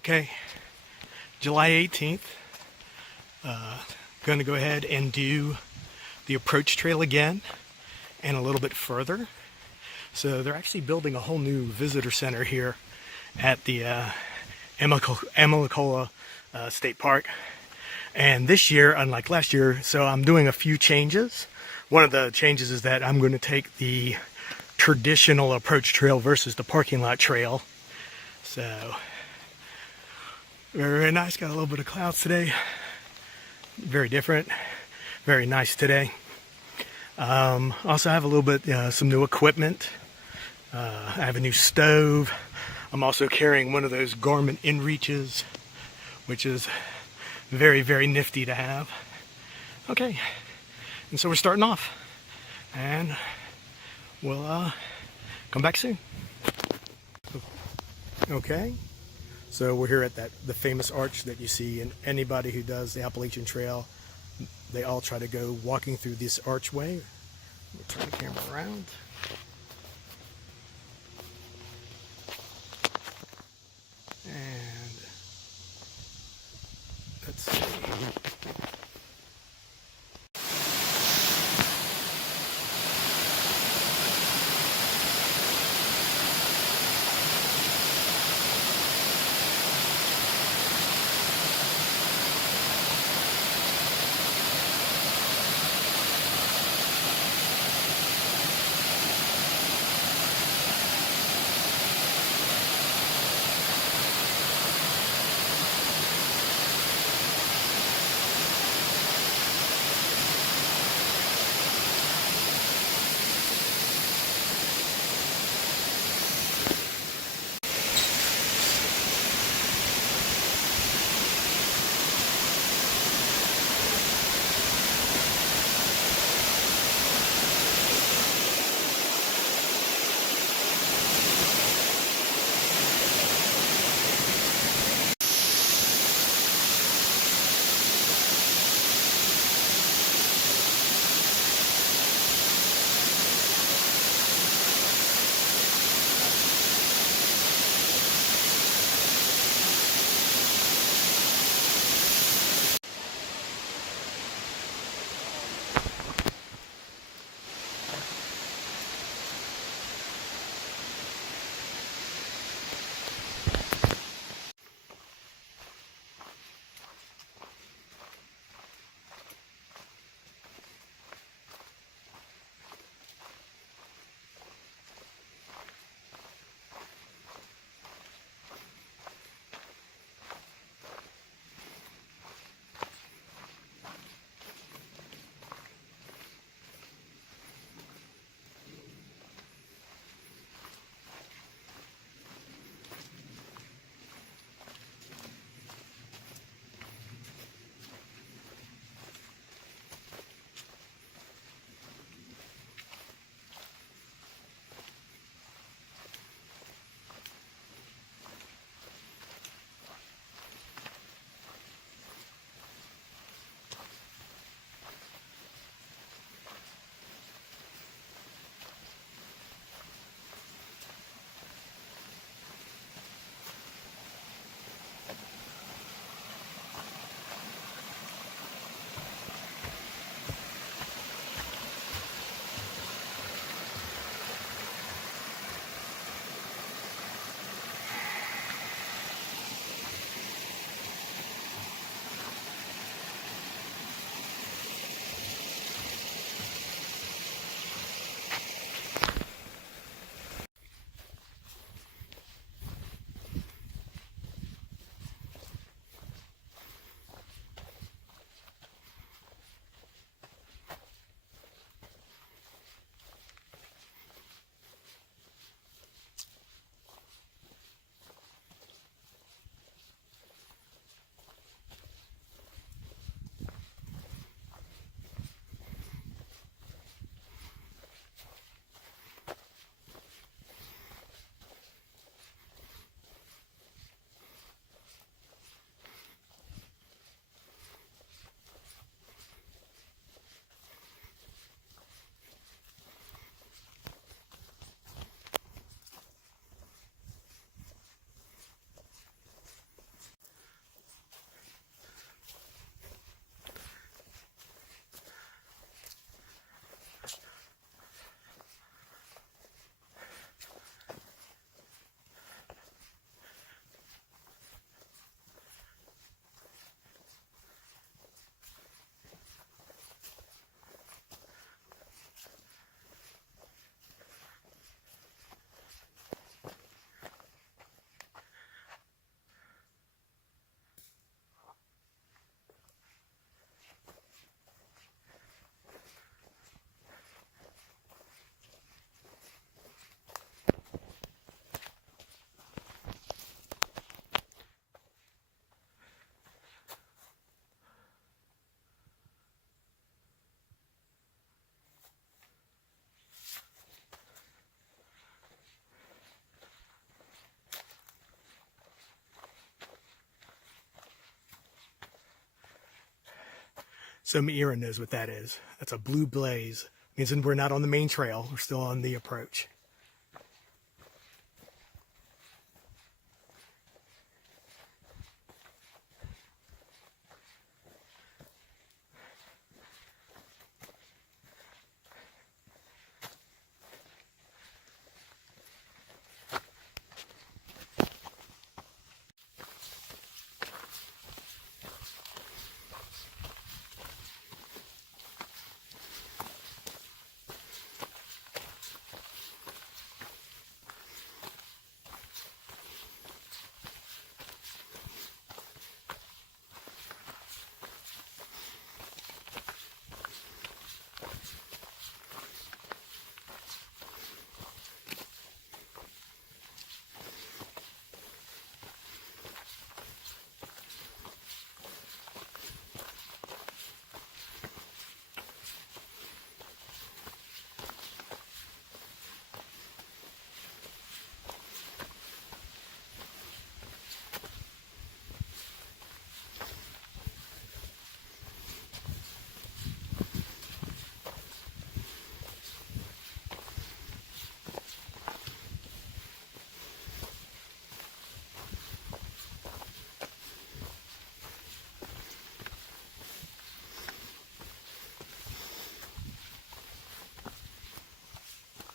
Okay, July 18th, going to go ahead and do the approach trail again and a little bit further. So they're actually building a whole new visitor center here at the Amelicola State Park. And this year, unlike last year, so I'm doing a few changes. One of the changes is that I'm going to take the traditional approach trail versus the parking lot trail. So very nice. Got a little bit of clouds today. Very different. Very nice today. Also, I have a little bit, some new equipment. I have a new stove. I'm also carrying one of those Garmin InReaches, which is very, very nifty to have. Okay, and so we're starting off, and we'll come back soon. Okay, so we're here at the famous arch that you see, and anybody who does the Appalachian Trail, they all try to go walking through this archway. We'll turn the camera around. And let's see. So Meira knows what that is. That's a blue blaze. Means we're not on the main trail. We're still on the approach.